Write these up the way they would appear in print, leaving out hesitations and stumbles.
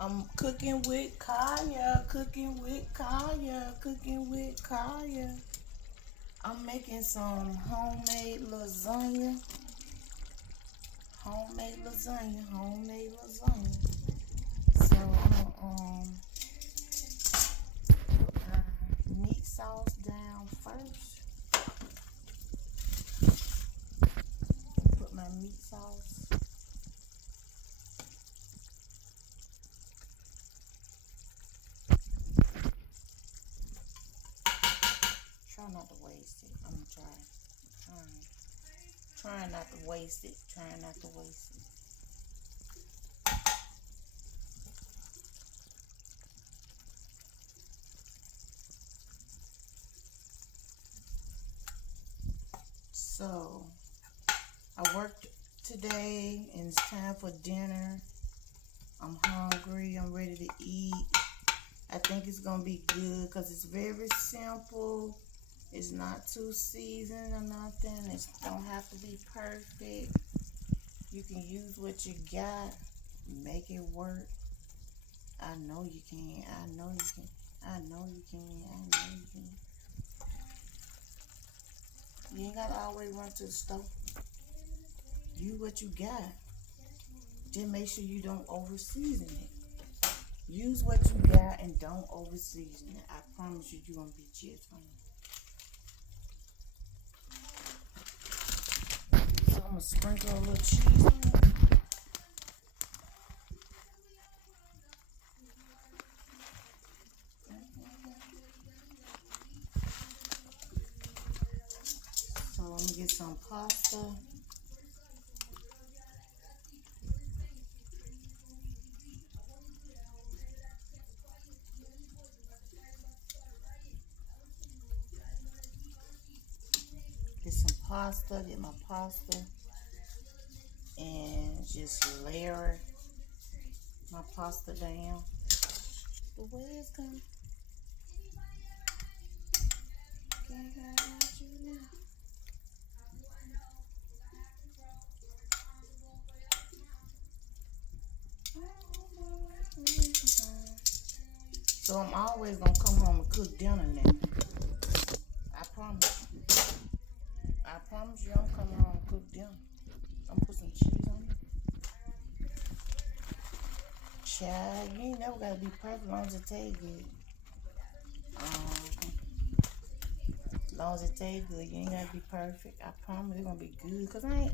I'm cooking with Kaya, cooking with Kaya, cooking with Kaya. I'm making some homemade lasagna, homemade lasagna, homemade lasagna. So I'm gonna put my meat sauce down first. Put my meat sauce. Try not to waste it. I'm gonna try. Trying. Trying not to waste it. Trying not to waste it. So I worked today and it's time for dinner. I'm hungry. I'm ready to eat. I think it's gonna be good because it's very simple. It's not too seasoned or nothing. It don't have to be perfect. You can use what you got. Make it work. I know you can. I know you can. I know you can. I know you can. You ain't gotta always run to the store. Use what you got. Just make sure you don't over season it. Use what you got and don't over season it. I promise you, you're gonna be just fine. So I'm gonna sprinkle a little cheese on it. So I'm gonna get some pasta. Get some pasta. Get my pasta and just layer my pasta down. The way it's coming. Can't hide you now. So I'm always gonna come home and cook dinner now. I promise you. I promise you I'm coming home and cook dinner. I'm gonna put some cheese on it. Child, you ain't never gotta be perfect as long as it tastes good. As long as it tastes good, you ain't gotta be perfect. I promise it's gonna be good. Cause I ain't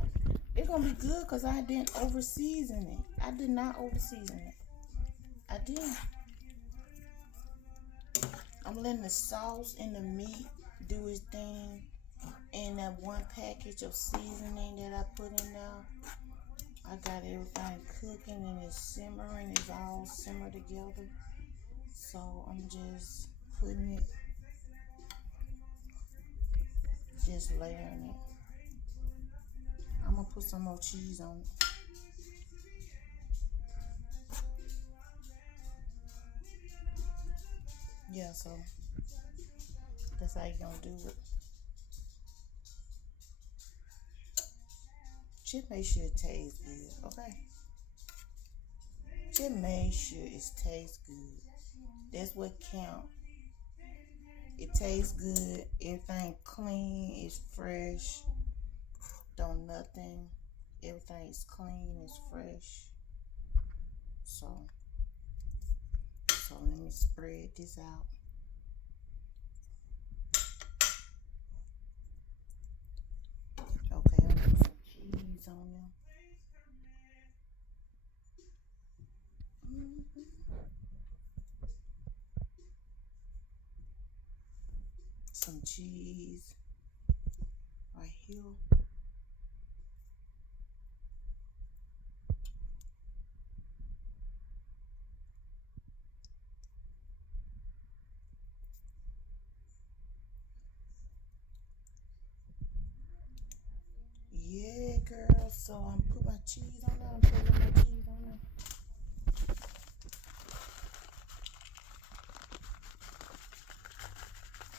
it's gonna be good because I didn't over season it. I did not over season it. I didn't. I'm letting the sauce and the meat do its thing. And that one package of seasoning that I put in there, I got everything cooking and it's simmering. It's all simmered together. So I'm just putting it, just layering it. I'm gonna put some more cheese on it. Yeah, so that's how you gonna do it. Just make sure it tastes good, okay? Just make sure it tastes good. That's what counts. It tastes good. Everything clean. It's fresh. Don't nothing. Everything is clean. It's fresh. So, so let me spread this out. Okay, I'm gonna put some cheese on there. Some cheese right here. Yeah, girl. So I'm put my cheese on there. I'm putting my cheese on there.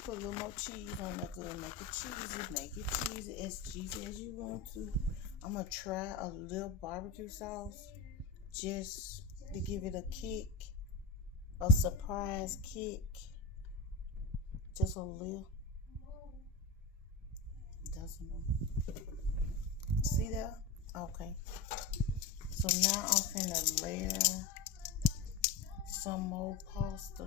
Put a little more cheese on there, girl. Make it cheesy. Make it cheesy. As cheesy as you want to. I'm gonna try a little barbecue sauce. Just to give it a kick, a surprise kick, just a little. Doesn't see that? Okay. So now I'm finna layer some more pasta.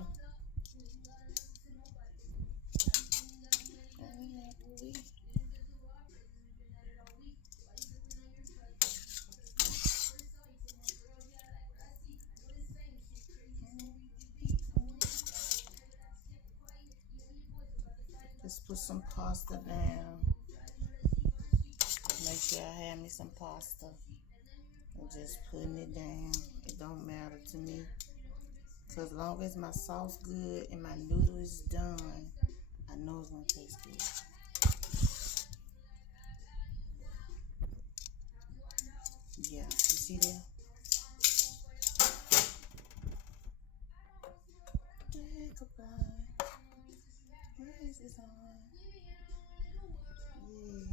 Just put some pasta down. Make sure I have me some pasta. And just putting it down. It don't matter to me. So as long as my sauce good and my noodle is done, I know it's gonna taste good. Yeah, you see there? Yes, it's on. Yeah.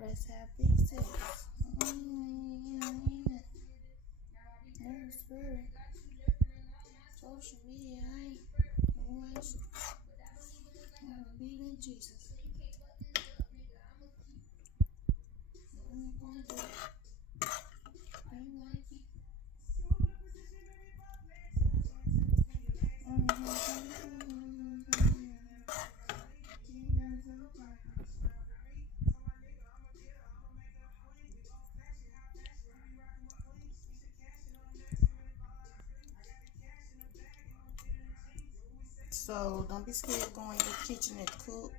Let's have big sex. Spirit. Social media, I believe in Jesus. So don't be scared of going to your kitchen and cook.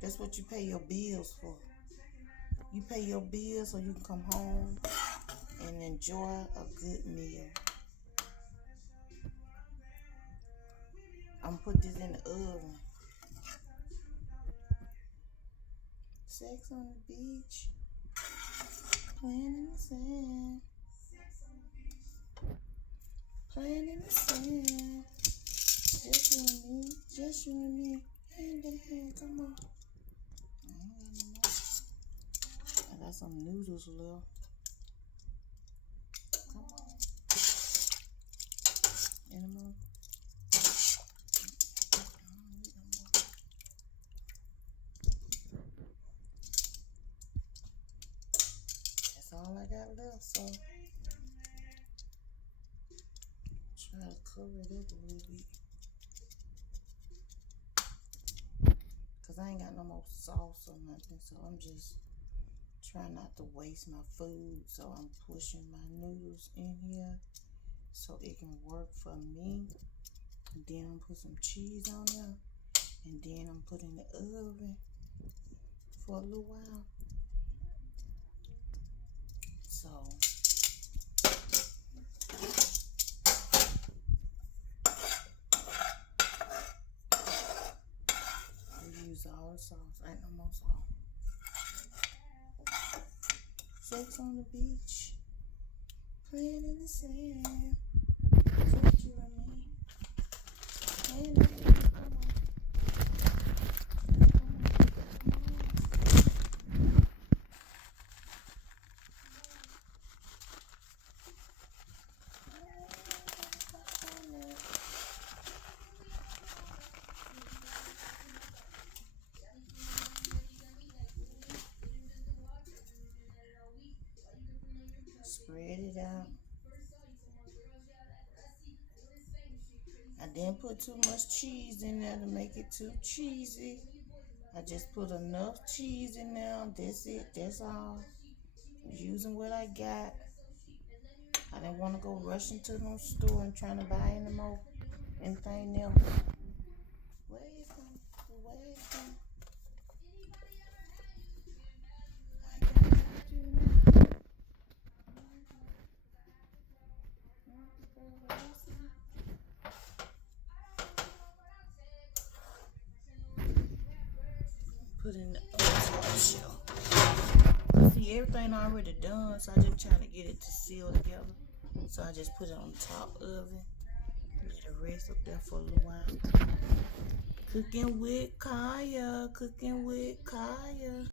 That's what you pay your bills for. You pay your bills so you can come home and enjoy a good meal. I'm gonna put this in the oven. Sex on the beach, playing in the sand, playing in the sand. Just you and me, just you and me. Hand in hand, come on. I got some noodles left. Come on. Any more? That's all I got left, so try to cover it up a little bit. Cause I ain't got no more sauce or nothing, so I'm just trying not to waste my food. So I'm pushing my noodles in here so it can work for me. And then I'm put some cheese on there, and then I'm putting the oven for a little while. So we use all the sauce. Ain't no more sauce. Sex on the beach, playing in the sand. Just you and me. Playing in the sand. Come on. Spread it out. I didn't put too much cheese in there to make it too cheesy. I just put enough cheese in there. That's it. That's all. Using what I got. I didn't want to go rushing to no store and trying to buy any more anything else. Where is it? Where is it? Put in the oven. See, everything already done, so I just trying to get it to seal together. So I just put it on top oven. Let it rest up there for a little while. Cooking with Kaya. Cooking with Kaya.